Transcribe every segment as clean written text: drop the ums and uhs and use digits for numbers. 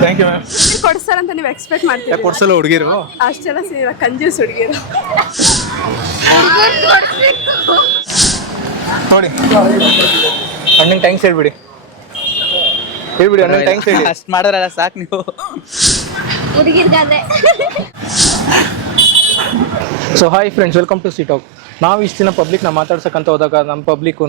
Thank you ma'am. ಕೊಡ್ಸಾರಂತ ನೀವು expect ಮಾಡ್ತೀವಿ. ಕೊಡ್ಸಲ್ಲ ಹುಡುಗಿರು ಅಷ್ಟೆಲ್ಲ ಕಂಜೂಸ್ ಹುಡುಗಿರು. ನೋಡಿ ಅಣ್ಣಂಗೆ ಥ್ಯಾಂಕ್ಸ್ ಹೇಳ್ಬಿಡಿ ಅಣ್ಣಂಗೆ ಥ್ಯಾಂಕ್ಸ್ ಹೇಳಿ. ಅಷ್ಟು ಮಾಡೋರಲ್ಲ ಸಾಕು ನೀವು. So hi friends, welcome to C talk. ನಾವು ಇಷ್ಟು ದಿನ ಪಬ್ಲಿಕ್ನ ಮಾತಾಡ್ಸಕ್ಕಂತ ಹೋದಾಗ ನಮ್ಮ ಪಬ್ಲಿಕ್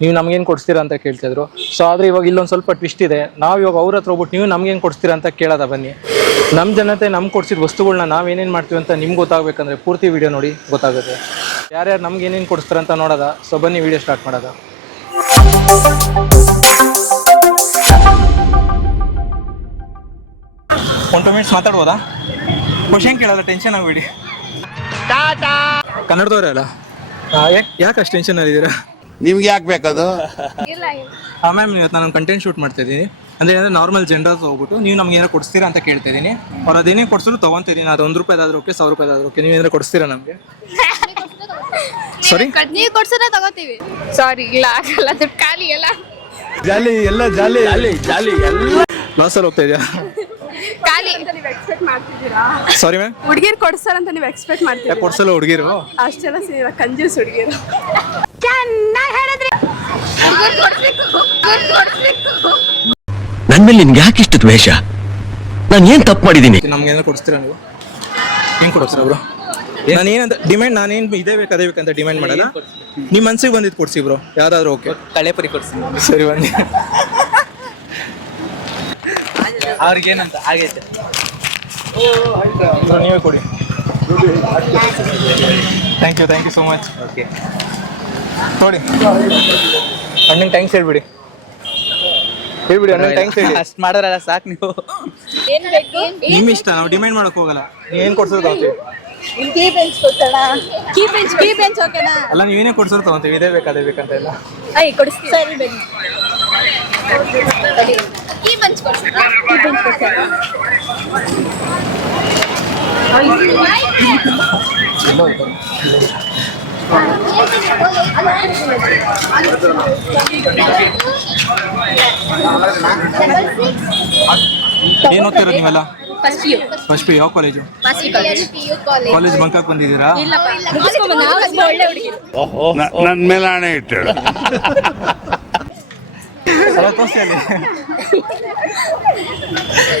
ನೀವು ನಮಗೇನು ಕೊಡ್ಸ್ತೀರಾ ಅಂತ ಕೇಳ್ತಿದ್ರು. ಸೊ ಆದರೆ ಇವಾಗ ಇಲ್ಲೊಂದು ಸ್ವಲ್ಪ ಟ್ವಿಸ್ಟ್ ಇದೆ. ನಾವು ಇವಾಗ ಅವ್ರ ಹತ್ರ ಹೋಗ್ಬಿಟ್ಟು ನೀವು ನಮ್ಗೇನು ಕೊಡ್ಸ್ತೀರಾ ಅಂತ ಕೇಳೋದ ಬನ್ನಿ. ನಮ್ಮ ಜನತೆ ನಮ್ಗೆ ಕೊಡ್ಸಿದ ವಸ್ತುಗಳನ್ನ ನಾವೇನೇನು ಮಾಡ್ತೀವಿ ಅಂತ ನಿಮ್ಗೆ ಗೊತ್ತಾಗಬೇಕಂದ್ರೆ ಪೂರ್ತಿ ವಿಡಿಯೋ ನೋಡಿ ಗೊತ್ತಾಗುತ್ತೆ. ಯಾರ್ಯಾರು ನಮ್ಗೆ ಏನೇನು ಕೊಡಿಸ್ತಾರೆ ಅಂತ ನೋಡೋದ. ಸೊ ಬನ್ನಿ ವಿಡಿಯೋ ಸ್ಟಾರ್ಟ್ ಮಾಡೋದ. ಒಂದು 2 ಮಿನಿಟ್ಸ್ ಮಾತಾಡ್ಬೋದಾ? ಕ್ವಶನ್ ಕೇಳೋದ, ಟೆನ್ಷನ್ ಆಗಬೇಡಿ. ಕನ್ನಡದವ್ರೆ ಅಲ್ಲ, ಯಾಕೆ ಅಷ್ಟು ಟೆನ್ಷನ್ ಆಗಿದ್ದೀರಾ? ನಿಮ್ಗೆ ಯಾಕೆ ಬೇಕದು? ಮ್ಯಾಮ್, ಇವತ್ತು ನಾನು ಕಂಟೆಂಟ್ ಶೂಟ್ ಮಾಡ್ತಾ ಇದ್ದೀನಿ. ಅಂದರೆ ನಾರ್ಮಲ್ ಜನರಲ್ ಹೋಗ್ಬಿಟ್ಟು ನೀವು ನಮ್ಗೆ ಏನಾರು ಕೊಡಿಸ್ತೀರಾ ಅಂತ ಕೇಳ್ತಾ ಇದ್ದೀನಿ. ಅವ್ರು ಅದೇನೇ ಕೊಡ್ಸಲು ತೊಗೊತಿದ್ದೀನಿ. ಅದು 1 ರೂಪಾಯಿದಾದ್ರೂ ಓಕೆ, 1000 ರೂಪಾಯಿದಾದ್ರೂ ಓಕೆ. ನೀವು ಏನಾರು ಕೊಡಿಸ್ತೀರಾ ನಮಗೆ? ಸಾರಿ, ನೀವು ಕೊಡ್ಸಿದ್ರೆ ತಗೋತೀವಿ. ಸಾರಿ, ಇಲ್ಲ ಆಗಲ್ಲ, ದುಡ್ಡು ಖಾಲಿ ಎಲ್ಲ ಜಾಲಿ ಎಲ್ಲ ಜಾಲಿ ಜಾಲಿ ಎಲ್ಲ ಲಾಸಲ್ಲಿ ಹೋಗ್ತಾ ಇದೆಯಾ? ಖಾಲಿ ಅಂತ ನೀವು ಎಕ್ಸ್ಪೆಕ್ಟ್ ಮಾಡ್ತಿದ್ದೀರಾ? ಸಾರಿ ಮ್ಯಾಮ್, ಹುಡುಗಿರು ಕೊಡ್ಸಾರಂತ ನೀವು ಎಕ್ಸ್ಪೆಕ್ಟ್ ಮಾಡ್ತೀರಾ? ಕೊಡ್ಸಲ್ಲ ಹುಡುಗಿರು ಅಷ್ಟೆಲ್ಲ ಕಂಜೂಸ್ ಹುಡುಗಿರು. ನನ್ನ ಮೇಲೆ ನಿನ್ಗೆ ಯಾಕೆ ಇಷ್ಟು ದ್ವೇಷ? ನಾನು ಏನ್ ತಪ್ಪು ಮಾಡಿದ್ದೀನಿ? ನಮ್ಗೆ ಏನಾರು ಕೊಡಿಸ್ತೀರಾ ನೀವು? ಹೆಂಗೆ ಕೊಡಿಸ್ತೀರಾ ಬ್ರೋ? ನಾನೇನಂತ ಡಿಮ್ಯಾಂಡ್, ನಾನೇನು ಇದೇ ಬೇಕು ಅದೇ ಬೇಕಂತ ಡಿಮ್ಯಾಂಡ್ ಮಾಡಲ್ಲ. ನಿಮ್ಮ ಮನ್ಸಿಗೆ ಬಂದಿದ್ದು ಕೊಡ್ಸಿ ಬ್ರೋ, ಯಾವ್ದಾದ್ರು ಓಕೆ. ಕಳೆಪುರಿ ಕೊಡ್ಸಿ. ಸರಿ ಬನ್ನಿ. ಅವ್ರಿಗೇನಂತ ಆಗೈತೆ, ನೀವೇ ಕೊಡಿ. Thank you so much. Okay, ನೋಡಿ ಅಣ್ಣಂಗೆ ಥ್ಯಾಂಕ್ಸ್ ಹೇಳ್ಬಿಡಿ ಅಣ್ಣಂಗೆ ಥ್ಯಾಂಕ್ಸ್ ಹೇಳಿ. ಅಷ್ಟು ಮಾಡೋರಲ್ಲ ಸಾಕು ನೀವು. ನಿಮ್ಮ ಇಷ್ಟ, ನಾವು ಡಿಮ್ಯಾಂಡ್ ಮಾಡಕ್ ಹೋಗಲ್ಲ. ನೀವೇನು ಕೊಡ್ಸೋದು ತಗೋತೀವಿ. ಅಲ್ಲ, ನೀವೇನೇ ಕೊಡ್ಸೋದು ತಗೋತೀವಿ. ಇದೇ ಬೇಕು ಅದೇ ಬೇಕಂತ ಇಲ್ಲ. ಏನು ಓದ್ತಿರೋದು ನೀವೆಲ್ಲ? First P. ಯಾವ ಕಾಲೇಜು? ಕಾಲೇಜ್ ಬಂಕಾಕ್ ಬಂದಿದ್ದೀರಾ? ನನ್ನ ಮೇಲೆ ಹಣೆ ಇಟ್ಟಳು. ಅಲ್ಲ, ತೋರಿಸಿ ಅಲ್ಲಿ.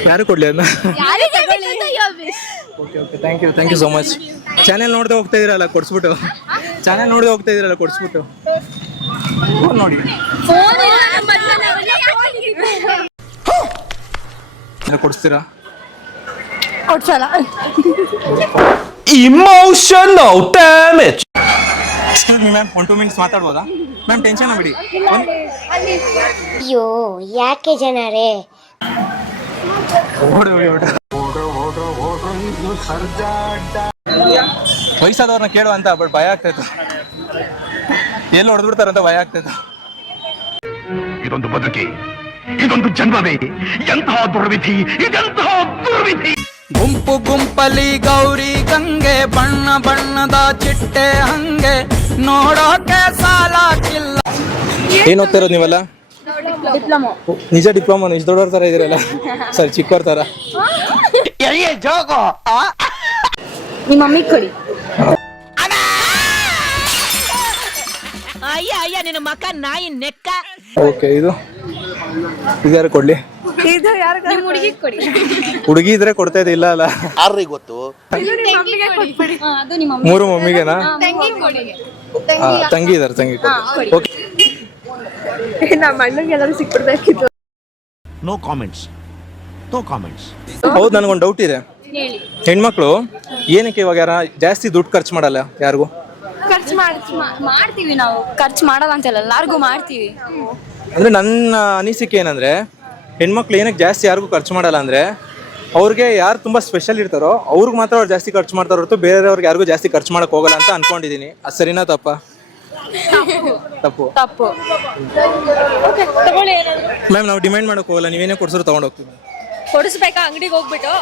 ಯಾರು ಕೊಡ್ಲಿ ಅದನ್ನ? Okay, thank you so much. Channel ನೋಡ್ದೆ ಹೋಗ್ತಾ ಇದೀರಲ್ಲ, ಕೊಡ್ಸ್ಬಿಟ್ಟು. ನೋಡಿ ಕೊಡಿಸ್ತೀರಾ? ಕೊಡ್ಸಲ್ಲ. Emotional damage. Excuse me ma'am, 1-2 minutes ಮಾತಾಡ್ಬೋದಾ ಮ್ಯಾಮ್? ಟೆನ್ಷನ್ ಆಗಬೇಡಿ. ಅಯ್ಯೋ ಯಾಕೆ ಜನರೇ? ವಯಸ್ಸಾದವ್ರನ್ನ ಕೇಳುವ ಅಂತ, ಬಟ್ ಭಯ ಆಗ್ತಾಯಿತ್ತು. ಎಲ್ಲಿ ಹೊಡೆದ್ಬಿಡ್ತಾರಂತ ಭಯ ಆಗ್ತಾಯಿತ್ತು. ಇದೊಂದು ಬದುಕಿ, ಇದೊಂದು ಜನ್ಮವೇ, ಎಂತಹ ದುರ್ವಿಧಿ, ಇದೆಂತಹ ದುರ್ವಿಧಿ. ಗುಂಪು ಗುಂಪಲಿ ಗೌರಿ ಗಂಗೆ, ಬಣ್ಣ ಬಣ್ಣದ ಚಿಟ್ಟೆ ಹಂಗೆ, ನೋಡೋಕೆ ಸಾಲಾಕಿಲ್ಲ. ಏನು ಓದ್ತಿರೋದು ನೀವೆಲ್ಲ? ಡಿಪ್ಲೊಮಾ. ನಿಜ ಡಿಪ್ಲೊಮಾ? ಇಷ್ಟು ದೊಡ್ಡವ್ರ ಥರ ಇದ್ದೀರಲ್ಲ. ಸರಿ, ಚಿಕ್ಕವ್ರ ಥರ. ನಿಮ್ಮ ಮಮ್ಮಿ ಕೊಡಿ. ಅಯ್ಯ ನಿನ್ನ ಮಕ್ಕ ನಾಯಿ ನೆಕ್ಕ. ಓಕೆ, ಇದು ಯಾರು ಕೊಡ್ಲಿ? ಇದು ಯಾರು? ನಿಮ್ಮ ಹುಡುಗಿ ಕೊಡಿ. ಹುಡುಗಿ ಇದ್ರೆ ಕೊಡ್ತಾ ಇದೆ, ಇಲ್ಲ ಅಲ್ಲ? ಯಾರಿಗೆ ಗೊತ್ತು? ಅದು ನಿಮ್ಮ 3 ಮಮ್ಮಿಗೆನಾ? ತಂಗಿ ಕೊಡಿ. ತಂಗಿ ಇದಾರೆ, ತಂಗಿ ಕೊಡಿ. ಓಕೆ, ನಮ್ಮ ಅಣ್ಣಂಗೆ ಎಲ್ಲರೂ ಸಿಕ್ಬಿಡ್ಬೇಕಿತ್ತು. No comments. ಹೌದು, ನನಗೊಂದು ಡೌಟ್ ಇದೆ. ಹೆಣ್ಮಕ್ಳು ಏನಕ್ಕೆ ಇವಾಗ ಜಾಸ್ತಿ ದುಡ್ಡು ಖರ್ಚು ಮಾಡಲ್ಲ ಯಾರಿಗೂ? ಖರ್ಚು ಮಾಡ್ತೀವಿ ನಾವು. ಖರ್ಚು ಮಾಡಲ್ಲ ಅಂತಲ್ಲ, ಎಲ್ಲಾರ್ಗು ಮಾಡ್ತೀವಿ. ಅಂದ್ರೆ ನನ್ನ ಅನಿಸಿಕೆ ಏನಂದ್ರೆ, ಹೆಣ್ಮಕ್ಳು ಏನಕ್ಕೆ ಜಾಸ್ತಿ ಯಾರಿಗೂ ಖರ್ಚು ಮಾಡಲ್ಲ ಅಂದ್ರೆ, ಅವ್ರಿಗೆ ಯಾರು ತುಂಬಾ ಸ್ಪೆಷಲ್ ಇರ್ತಾರೋ ಅವ್ರಿಗೆ ಮಾತ್ರ ಅವ್ರು ಜಾಸ್ತಿ ಖರ್ಚು ಮಾಡ್ತಾರೋ ಹೊರತು ಬೇರೆಯವ್ರಿಗೆ ಯಾರಿಗೂ ಜಾಸ್ತಿ ಖರ್ಚು ಮಾಡಕ್ ಹೋಗಲ್ಲ ಅಂತ ಅನ್ಕೊಂಡಿದೀನಿ. ಅದು ಸರಿನಾ ತಪ್ಪಾ? ತಪ್ಪು. ಮ್ಯಾಮ್, ನಾವು ಡಿಮ್ಯಾಂಡ್ ಮಾಡಕ್ ಹೋಗಲ್ಲ. ನೀವೇನೇ ಕೊಡ್ಸೋರು ತಗೊಂಡು ಹೋಗ್ತೀವಿ. ಕೊಡಿಸ್ಬೇಕಾ ಅಂಗಡಿಗೆ ಹೋಗ್ಬಿಟ್ಟು?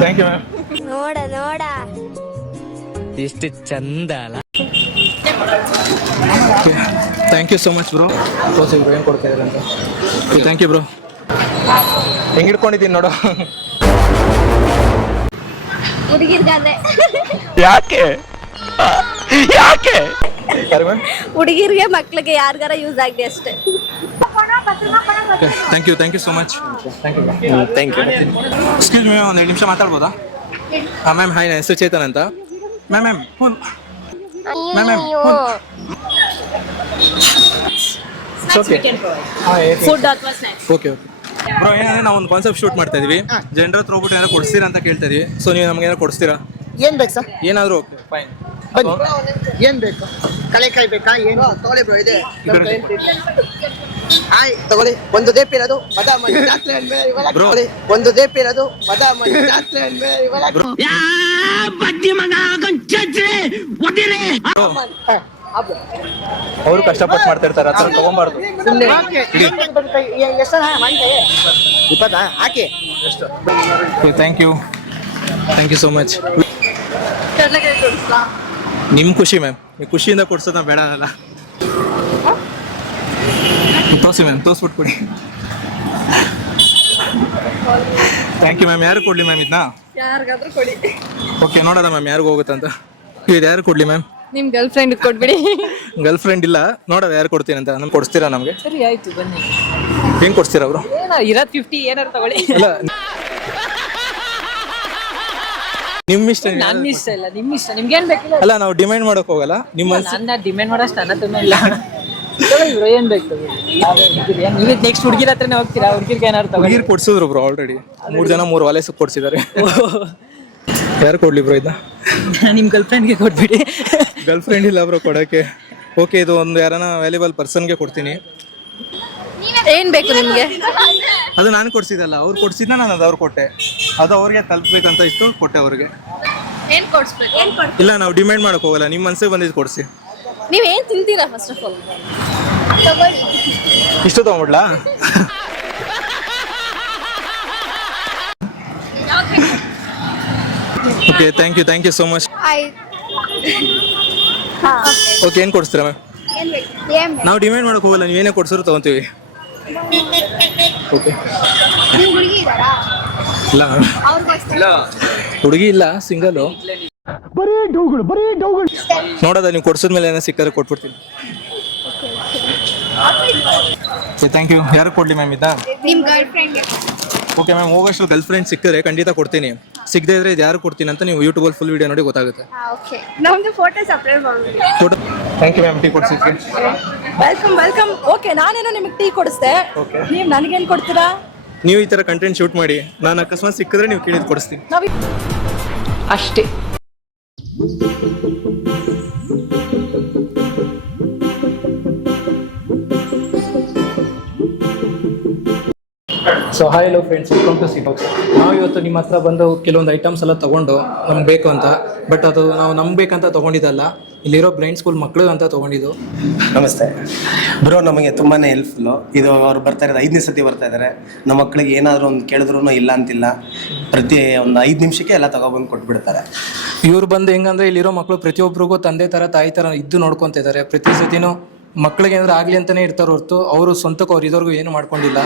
Thank you ma'am. ನೋಡ ನೋಡ ಎಷ್ಟು ಚಂದ ಅಲ್ಲ. Thank you so much bro. ತೋರಿಸಿ ಬ್ರೋ ಏನು ಕೊಡ್ತಾ ಇದ್ದಾರೆ ಅಂತ. Thank you bro. ಹೆಂಗೆ ಹಿಡ್ಕೊಂಡಿದ್ದೀನಿ ನೋಡು. ಹುಡುಗಿರ್ಗಾದ್ರೆ ಯಾಕೆ ಯಾಕೆ ಯಾರು ಮ್ಯಾಮ್? ಹುಡುಗಿರ್ಗೆ ಮಕ್ಳಿಗೆ ಯಾರಿಗಾರ ಯೂಸ್ ಆಗಿದೆ ಅಷ್ಟೇ. Thank you so much. Thank you. Excuse me, ಒಂದು 2 ನಿಮಿಷ ಮಾತಾಡ್ಬೋದಾ? ಹಾಂ ಮ್ಯಾಮ್, ಹಾಯ್, ನನ್ನ ಹೆಸರು ಚೇತನ್ ಅಂತ. Ma'am phone ma'am okay food ಅಥವಾ ಸ್ನ್ಯಾಕ್ಸ್. ಓಕೆ ಬ್ರೋ, ಏನಂದ್ರೆ ನಾವು ಒಂದು ಕಾನ್ಸೆಪ್ಟ್ ಶೂಟ್ ಮಾಡ್ತಾ ಇದೀವಿ. ಜನರ ಹತ್ರ ಹೋಗ್ಬಿಟ್ಟು ಏನಾದ್ರು ಕೊಡ್ಸ್ತೀರಾ ಅಂತ ಕೇಳ್ತಾ ಇದೀವಿ. ಸೊ ನೀವು ನಮ್ಗೆ ಏನಾದ್ರು ಕೊಡಿಸ್ತೀರಾ? ಏನ್ ಬೇಕು ಸರ್? ಏನಾದರೂ ಓಕೆ ಫೈನ್. ಬನ್ನಿ. ಏನ್ ಬೇಕು? ಕಳೆಕಾಯಿ ಬೇಕಾ? ಏನು ತಗೊಳ್ಳಿ ಬ್ರೋ, ಇದೆ ಆಯ್ ತಗೊಳ್ಳಿ. ಒಂದು ದೇಪಿ ಇರೋದು ಬದಾಮಿ ಜಾತ್ರೆ ಅಂದ್ಮೇಲೆ ಇವೆಲ್ಲ Bro. ತಗೊಳ್ಳಿ. ಒಂದು ದೇಪಿ ಇರೋದು ಬದಾಮಿ ಜಾತ್ರೆ ಅಂದ್ಮೇಲೆ ಇವೆಲ್ಲ ಅವರು ಕಷ್ಟಪಟ್ಟು ಮಾಡ್ತಾ ಇರ್ತಾರೆ, ಆ ಥರ ತಗೊಂಬಾರ್ದು. ಎಷ್ಟನ ಮಾಡಿ 20 ಹಾಕಿ. Thank you so much. ನಿಮ್ಮ ಖುಷಿ ಮ್ಯಾಮ್, ನೀವು ಖುಷಿಯಿಂದ ಕೊಡ್ಸೋದು ನಾವು ಬೇಡ ಅಲ್ಲ. ತೋರಿಸಿ ಮ್ಯಾಮ್, ತೋರಿಸ್ಬಿಟ್ಟು ಕೊಡಿ. Thank you ma'am. ಯಾರು ಕೊಡಲಿ ಮ್ಯಾಮ್ ಇದನ್ನ? ಯಾರಿಗಾದ್ರೂ ಕೊಡಿ. ಓಕೆ, ನೋಡೋದ ಮ್ಯಾಮ್ ಯಾರಿಗೂ ಹೋಗುತ್ತಂತ. ಇದು ಯಾರು ಕೊಡಲಿ ಮ್ಯಾಮ್? ನಿಮ್ ಗರ್ಲ್ ಫ್ರೆಂಡ್ ಕೊಟ್ಬಿಡಿ. ಗರ್ಲ್ ಫ್ರೆಂಡ್ ಇಲ್ಲ, ನೋಡೋದ ಯಾರು ಕೊಡ್ತೀನಿ ಅಂತ. ನಮ್ಗೆ ಕೊಡಿಸ್ತೀರಾ? ನಮಗೆ ಸರಿ ಆಯ್ತು, ಬನ್ನಿ. ಹೆಂಗೆ ಕೊಡ್ತೀರಾ ಅವರು? ಇರೋದ್ 50, ಏನಾರು ತಗೊಳ್ಳಿ. ಅಲ್ಲ, ನಿಮ್ಮ ಇಷ್ಟ. ನನ್ನ ಇಷ್ಟ ಇಲ್ಲ, ನಿಮ್ ಇಷ್ಟ. ನಿಮ್ಗೇನ್ ಬೇಕಿಲ್ಲ. ಅಲ್ಲ, ನಾವು ಡಿಮ್ಯಾಂಡ್ ಮಾಡೋಕೆ ಹೋಗಲ್ಲ. ನಿಮ್ಮ ನನ್ನ ಡಿಮ್ಯಾಂಡ್ ಮಾಡೋ ಅಷ್ಟು ಇಲ್ಲ. ಏನ್ ಬೇಕು? ನೀವು ನೆಕ್ಸ್ಟ್ ಹುಡುಗಿರ ಹತ್ರನೇ ಹೋಗ್ತೀರಾ? ಹುಡುಗಿರ್ಗೆ ಏನಾರು ತಗೊಳ್ಳಿ. ಹುಡುಗಿರು ಕೊಡ್ಸಿದ್ರು ಬ್ರೋ ಆಲ್ರೆಡಿ. 3 ಜನ 3 ವಾಲೆಸ್ ಕೊಡ್ಸಿದ್ದಾರೆ. ಯಾರು ಕೊಡ್ಲಿ ಬ್ರೋ ಇದನ್ನ? ನಿಮ್ ಗರ್ಲ್ ಫ್ರೆಂಡ್ಗೆ ಕೊಟ್ಬಿಡಿ. ಗರ್ಲ್ ಫ್ರೆಂಡ್ ಇಲ್ಲ ಬ್ರೋ ಕೊಡೋಕ್ಕೆ. ಓಕೆ, ಇದು ಒಂದು ಯಾರನ್ನ ವ್ಯಾಲ್ಯೂಬಲ್ ಪರ್ಸನ್ಗೆ ಕೊಡ್ತೀನಿ. ಏನ್ ಬೇಕು ನಿಮ್ಗೆ? ಅದು ನಾನು ಕೊಡ್ಸಿದ್ದಲ್ಲ, ಅವ್ರು ಕೊಡ್ಸಿದ್ನ ನಾನು ಅದು ಅವ್ರು ಕೊಟ್ಟೆ. ಅದು ಅವ್ರಿಗೆ ತಲುಪಬೇಕಂತ ಇಷ್ಟು ಕೊಟ್ಟೆ ಅವ್ರಿಗೆ. ಏನ್ ಕೊಡ್ಸ್ಬೇಕು? ಇಲ್ಲ, ನಾವು ಡಿಮ್ಯಾಂಡ್ ಮಾಡೋಕೆ ಹೋಗಲ್ಲ. ನಿಮ್ಮ ಮನಸ್ಸಿಗೆ ಬಂದಿದ್ದು ಕೊಡಿಸಿ. ನೀವ್ ಏನ್ ತಿಂತೀರಾ ಫಸ್ಟ್ ಆಫ್ ಆಲ್? ಇಷ್ಟು ತೊಗೊಂಬಿಡ್ಲಾ? Okay, thank you so much. Okay, ಏನು ಕೊಡಿಸ್ತೀರಾ ಮ್ಯಾಮ್? ನಾವು ಡಿಮ್ಯಾಂಡ್ ಮಾಡೋಕೆ ಹೋಗಲ್ಲ, ನೀವೇನೇ ಕೊಡ್ಸಿದ್ರು ತೊಗೊತೀವಿ. ಓಕೆ. ಇಲ್ಲ, ಹುಡುಗಿ ಇಲ್ಲ, ಸಿಂಗಲು. ನೋಡೋದ ನೀವು ಕೊಡ್ಸಿದ್ಮೇಲೆ ಏನೋ ಸಿಕ್ಕಾರೆ ಕೊಟ್ಬಿಡ್ತೀನಿ. Thank you. ಯಾರು ಕೊಡ್ಲಿ ಮ್ಯಾಮ್ ಇದನ್ನ? ನಿಮ್ ಗರ್ಲ್ ಫ್ರೆಂಡ್. ಓಕೆ ಮ್ಯಾಮ್, ಹೋಗೋಷ್ಟು ಗರ್ಲ್ ಫ್ರೆಂಡ್ ಸಿಕ್ಕಿದ್ರೆ ಖಂಡಿತ ಕೊಡ್ತೀನಿ. ಸಿಗದೆ ಇದ್ರೆ ಇದು ಯಾರು ಕೊಡ್ತೀನಿ ಅಂತ ನೀವು ಯೂಟ್ಯೂಬಲ್ಲಿ ಫುಲ್ ವಿಡಿಯೋ ನೋಡಿ ಗೊತ್ತಾಗುತ್ತೆ. ಓಕೆ, ನಮ್ದು ಫೋಟೋಸ್ ಅಪ್ಲೋಡ್ ಮಾಡಿ. Photo. Thank you ma'am, tea ಕೊಡ್ಸಿಕ್ಕೆ. ವೆಲ್ಕಮ್. ಓಕೆ, ನಾನೇನೋ ನಿಮಗೆ ಟೀ ಕೊಡಿಸ್ದೆ, ನೀವು ನನಗೇನು ಕೊಡ್ತೀರಾ? ನೀವು ಈ ಥರ ಕಂಟೆಂಟ್ ಶೂಟ್ ಮಾಡಿ, ನಾನು ಅಕಸ್ಮಾತ್ ಸಿಕ್ಕಿದ್ರೆ ನೀವು ಕೇಳಿದ್ ಕೊಡಿಸ್ತೀನಿ. ಅಷ್ಟೇ. So hi hello friends, welcome to ಸಿಟಾಕ್ಸ್. ನಾವು ಇವತ್ತು ನಿಮ್ಮ ಹತ್ರ ಬಂದು ಕೆಲವೊಂದು ಐಟಮ್ಸ್ ಎಲ್ಲ ತೊಗೊಂಡು ನಮ್ಗೆ ಬೇಕು ಅಂತ, ಬಟ್ ಅದು ನಾವು ನಮ್ಗೆ ಬೇಕಂತ ತೊಗೊಂಡಿದ್ದಲ್ಲ, ಇಲ್ಲಿರೋ ಬ್ಲೈಂಡ್ ಸ್ಕೂಲ್ ಮಕ್ಕಳು ಅಂತ ತೊಗೊಂಡಿದ್ದು. ನಮಸ್ತೆ ಬ್ರೋ, ನಮಗೆ ತುಂಬಾ ಹೆಲ್ಪ್ಫುಲ್ಲು. ಇದು ಅವ್ರು ಬರ್ತಾ ಇರೋದು 5ನೇ ಸತಿ ಬರ್ತಾ ಇದ್ದಾರೆ. ನಮ್ಮ ಮಕ್ಕಳಿಗೆ ಏನಾದರೂ ಒಂದು ಕೇಳಿದ್ರು ಇಲ್ಲ ಅಂತಿಲ್ಲ, ಪ್ರತಿ ಒಂದು 5 ನಿಮಿಷಕ್ಕೆ ಎಲ್ಲ ತಗೊಬಂದು ಕೊಟ್ಬಿಡ್ತಾರೆ. ಇವ್ರು ಬಂದು ಹೆಂಗಂದ್ರೆ ಇಲ್ಲಿರೋ ಮಕ್ಕಳು ಪ್ರತಿಯೊಬ್ಬರಿಗೂ ತಂದೆ ಥರ ತಾಯಿ ಥರ ಇದ್ದು ನೋಡ್ಕೊತ ಇದ್ದಾರೆ. ಪ್ರತಿ ಸತಿನೂ ಮಕ್ಕಳಿಗೆ ಏನಾದ್ರು ಆಗಲಿ ಅಂತಲೇ ಇರ್ತಾರೆ ಹೊರತು ಅವರು ಸ್ವಂತಕ್ಕೆ ಅವ್ರು ಇದುವರೆಗೂ ಏನು ಮಾಡ್ಕೊಂಡಿಲ್ಲ.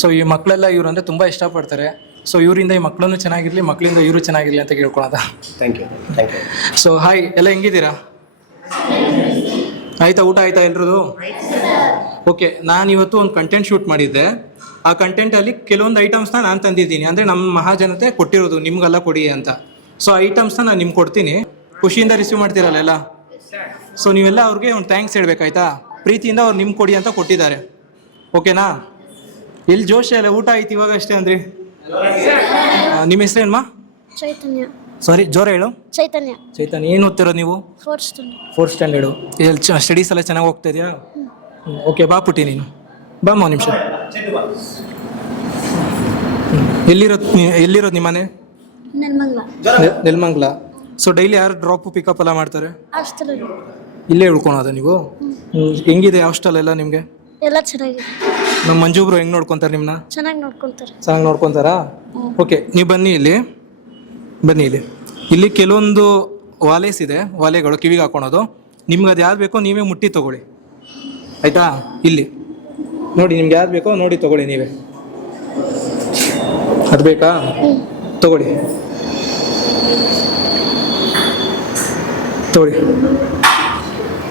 ಸೊ ಈ ಮಕ್ಕಳೆಲ್ಲ ಇವ್ರು ಅಂದರೆ ತುಂಬ ಇಷ್ಟಪಡ್ತಾರೆ. ಸೊ ಇವರಿಂದ ಈ ಮಕ್ಕಳನ್ನು ಚೆನ್ನಾಗಿರಲಿ, ಮಕ್ಕಳಿಂದ ಇವರು ಚೆನ್ನಾಗಿರಲಿ ಅಂತ ಕೇಳ್ಕೊಳೋದ. Thank you. ಸೊ ಹಾಯ್, ಎಲ್ಲ ಹೆಂಗಿದ್ದೀರಾ? ಆಯ್ತಾ, ಊಟ ಆಯ್ತಾ ಎಲ್ರದು? ಓಕೆ, ನಾನು ಇವತ್ತು ಒಂದು ಕಂಟೆಂಟ್ ಶೂಟ್ ಮಾಡಿದ್ದೆ. ಆ ಕಂಟೆಂಟಲ್ಲಿ ಕೆಲವೊಂದು ಐಟಮ್ಸ್ನ ನಾನು ತಂದಿದ್ದೀನಿ, ಅಂದರೆ ನಮ್ಮ ಮಹಾಜನತೆ ಕೊಟ್ಟಿರೋದು, ನಿಮ್ಗೆಲ್ಲ ಕೊಡಿ ಅಂತ. ಸೊ ಐಟಮ್ಸ್ನ ನಾನು ನಿಮ್ಗೆ ಕೊಡ್ತೀನಿ, ಖುಷಿಯಿಂದ ರಿಸೀವ್ ಮಾಡ್ತೀರಲ್ಲ ಎಲ್ಲ. ಸೊ ನೀವೆಲ್ಲ ಅವ್ರಿಗೆ ಒಂದು ಥ್ಯಾಂಕ್ಸ್ ಹೇಳ್ಬೇಕಾಯ್ತಾ? ಪ್ರೀತಿಯಿಂದ ಅವ್ರು ನಿಮ್ಗೆ ಕೊಡಿ ಅಂತ ಕೊಟ್ಟಿದ್ದಾರೆ. ಓಕೆನಾ? ಎಲ್ಲಿ ಜೋಶ್ ಅಲ್ಲ, ಊಟ ಆಯ್ತು ಇವಾಗ ಅಷ್ಟೇ ಅಂದ್ರಿ. ನಿಮ್ಮ ಹೆಸರೇನ್ಮ? ಚೈತನ್ಯ. ಸಾರಿ, ಜೋರ ಹೇಳು. ಚೈತನ್ಯ. ಏನು ಓದ್ತಿರೋದು ನೀವು? 4th standard. ಇಲ್ಲಿ ಸ್ಟಡೀಸ್ ಎಲ್ಲ ಚೆನ್ನಾಗಿ ಹೋಗ್ತಾ ಇದೆಯಾ? ಓಕೆ, ಬಾ ಪುಟ್ಟಿ ನೀನು ಬಾಮ್ಮ ಒಂದು ನಿಮಿಷ. ಎಲ್ಲಿರೋದು ನಿಮ್ಮ ಮನೆ? ನೆಲಮಂಗಲ. ಸೊ ಡೈಲಿ ಯಾರು ಡ್ರಾಪು ಪಿಕಪ್ ಎಲ್ಲ ಮಾಡ್ತಾರೆ? ಇಲ್ಲೇ ಉಳ್ಕೊಳೋದ ನೀವು? ಹೆಂಗಿದೆ ಹಾಸ್ಟೆಲ್ ಎಲ್ಲ ನಿಮಗೆ? ಎಲ್ಲ ಚೆನ್ನಾಗಿದೆ. ನಮ್ಮ ಮಂಜು ಬ್ರೋ ಹೆಂಗ್ ನೋಡ್ಕೊಂತಾರೆ ನಿಮ್ಮನ್ನ? ಚೆನ್ನಾಗಿ ನೋಡ್ಕೊಂತಾರೆ. ಚೆನ್ನಾಗಿ ನೋಡ್ಕೊಂತಾರಾ? ಓಕೆ, ನೀವು ಬನ್ನಿ ಇಲ್ಲಿ. ಇಲ್ಲಿ ಕೆಲವೊಂದು ವಾಲೇಸ್ ಇದೆ, ವಾಲೆಗಳು ಕಿವಿಗೆ ಹಾಕೊಳೋದು. ನಿಮ್ಗೆ ಅದು ಯಾವ್ದು ಬೇಕೋ ನೀವೇ ಮುಟ್ಟಿ ತಗೊಳ್ಳಿ, ಆಯ್ತಾ? ಇಲ್ಲಿ ನೋಡಿ, ನಿಮ್ಗೆ ಯಾವ್ದು ಬೇಕೋ ನೋಡಿ ತಗೊಳ್ಳಿ ನೀವೇ. ಅದು ಬೇಕಾ? ತಗೊಳ್ಳಿ.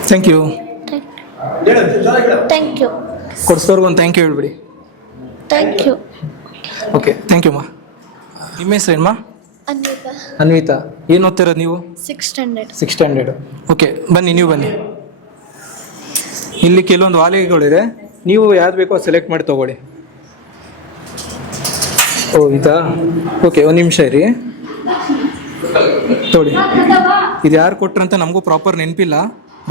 Thank you. Thank you. ಕೊಡಿಸೋರ್ಗು ಒಂದು ಥ್ಯಾಂಕ್ ಯು ಹೇಳ್ಬಿಡಿ. Thank you. Okay, thank you ಮಾ. ನಿಮ್ಮ ಹೆಸರೇನಮ್ಮ? ಅನ್ವಿತಾ. ಅನ್ವಿತಾ. ಏನು ಓದ್ತಿರೋದು ನೀವು? 6th standard. 6th standard. Okay, ಬನ್ನಿ, ನೀವು ಬನ್ನಿ. ಇಲ್ಲಿ ಕೆಲವೊಂದು ವಾಲೆಗಳಿದೆ, ನೀವು ಯಾವ್ದು ಬೇಕೋ ಸೆಲೆಕ್ಟ್ ಮಾಡಿ ತಗೊಳ್ಳಿ. ಓ, ಇದಾ? ಓಕೆ, ಒಂದು ನಿಮಿಷ ಇರಿ. ತಗೊಳ್ಳಿ. ಇದು ಯಾರು ಕೊಟ್ರಂತ ನಮಗೂ ಪ್ರಾಪರ್ ನೆನಪಿಲ್ಲ,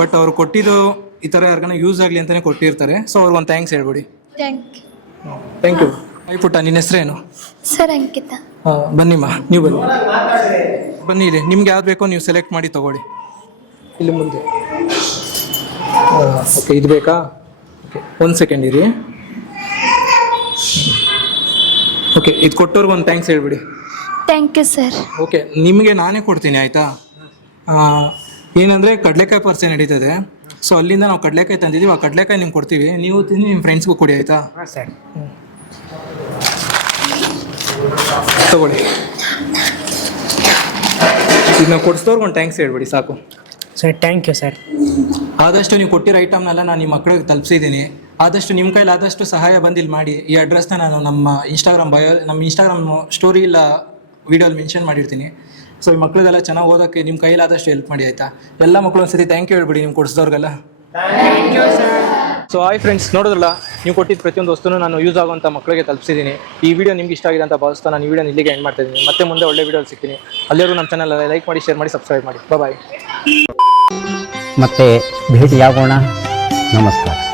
ಬಟ್ ಅವ್ರು ಕೊಟ್ಟಿದ್ದು ಈ ಥರ ಯಾರಿಗಾನ ಯೂಸ್ ಆಗಲಿ ಅಂತಲೇ ಕೊಟ್ಟಿರ್ತಾರೆ. ಸೊ ಅವ್ರಿಗೊಂದು ಥ್ಯಾಂಕ್ಸ್ ಹೇಳ್ಬಿಡಿ. Thank you. ಪುಟ್ಟ, ನಿನ್ನ ಹೆಸರೇನು? ಸರ್ ಅಂಕಿತಾ. ಹಾಂ, ಬನ್ನಿಮ್ಮ, ನೀವು ಬನ್ನಿ ಇಲ್ಲಿ. ನಿಮ್ಗೆ ಯಾವ್ದು ಬೇಕೋ ನೀವು ಸೆಲೆಕ್ಟ್ ಮಾಡಿ ತಗೊಳ್ಳಿ. ಇಲ್ಲಿ ಮುಂದೆ. ಓಕೆ, ಇದು ಬೇಕಾ? ಓಕೆ, 1 ಸೆಕೆಂಡ್ ಇರಿ. ಓಕೆ, ಇದು ಕೊಟ್ಟವ್ರಿಗೆ ಒಂದು ಥ್ಯಾಂಕ್ಸ್ ಹೇಳ್ಬಿಡಿ. Thank you sir. ಓಕೆ, ನಿಮಗೆ ನಾನೇ ಕೊಡ್ತೀನಿ, ಆಯಿತಾ? ಏನಂದರೆ ಕಡಲೆಕಾಯಿ ಪರಿಚಯ ನಡೀತದೆ. ಸೊ ಅಲ್ಲಿಂದ ನಾವು ಕಡಲೆಕಾಯಿ ತಂದಿದ್ದೀವಿ, ಆ ಕಡಲೆಕಾಯಿ ನಿಮ್ಗೆ ಕೊಡ್ತೀವಿ, ನೀವು ತಿಂದು ನಿಮ್ಮ ಫ್ರೆಂಡ್ಸ್ಗೂ ಕೊಡಿ, ಆಯಿತಾ? ಸರ್. ತಗೊಳ್ಳಿ. ಈಗ ನಾವು ಕೊಡಿಸಿದವ್ರಿಗೆ ಒಂದು ಥ್ಯಾಂಕ್ಸ್ ಹೇಳ್ಬಿಡಿ, ಸಾಕು. Sir thank you sir. ಆದಷ್ಟು ನೀವು ಕೊಟ್ಟಿರೋ ಐಟಮ್ನೆಲ್ಲ ನಾನು ನಿಮ್ಮ ಮಕ್ಕಳಿಗೆ ತಲುಪಿಸಿದ್ದೀನಿ. ಆದಷ್ಟು ನಿಮ್ಮ ಕೈಲಿ ಆದಷ್ಟು ಸಹಾಯ ಬಂದಿಲ್ಲಿ ಮಾಡಿ. ಈ ಅಡ್ರೆಸ್ನ ನಾನು ನಮ್ಮ ಇನ್ಸ್ಟಾಗ್ರಾಮ್ ಸ್ಟೋರಿ ಇಲ್ಲ ವೀಡಿಯೋಲಿ ಮೆನ್ಷನ್ ಮಾಡಿರ್ತೀನಿ. ಸೊ ಈ ಮಕ್ಕಳಿಗೆಲ್ಲ ಚೆನ್ನಾಗಿ ಓದೋಕ್ಕೆ ನಿಮ್ಮ ಕೈಲಿ ಆದಷ್ಟು ಹೆಲ್ಪ್ ಮಾಡಿ, ಆಯಿತಾ? ಎಲ್ಲ ಮಕ್ಕಳು ಒಂದ್ಸತಿ ಥ್ಯಾಂಕ್ ಯು ಹೇಳ್ಬಿಡಿ ನಿಮ್ಮ ಕೊಡಿಸಿದವ್ರಿಗೆಲ್ಲ. ಸೊ ಹಾಯ್ ಫ್ರೆಂಡ್ಸ್, ನೋಡಿದ್ರಲ್ಲ, ನೀವು ಕೊಟ್ಟಿದ್ದ ಪ್ರತಿಯೊಂದು ವಸ್ತುನೂ ನಾನು ಯೂಸ್ ಆಗುವಂಥ ಮಕ್ಕಳಿಗೆ ತಲುಪಿಸಿದ್ದೀನಿ. ಈ ವಿಡಿಯೋ ನಿಮ್ಗೆ ಇಷ್ಟ ಆಗಿದೆ ಅಂತ ಭಾವಿಸ್ತಾ ನಾನು ಈ ವಿಡಿಯೋ ಇಲ್ಲಿಗೆ ಎಂಡ್ ಮಾಡ್ತಾ ಇದ್ದೀನಿ. ಮತ್ತೆ ಮುಂದೆ ಒಳ್ಳೆ ವಿಡಿಯೋ ಸಿಗ್ತೀನಿ. ಅಲ್ಲಿವರೆಗೂ ನಮ್ಮ ಚಾನಲ್ ಲೈಕ್ ಮಾಡಿ, ಶೇರ್ ಮಾಡಿ, ಸಬ್ಸ್ಕ್ರೈಬ್ ಮಾಡಿ. ಬಾಯ್. ಮತ್ತೆ ಭೇಟಿಯಾಗೋಣ. ನಮಸ್ಕಾರ.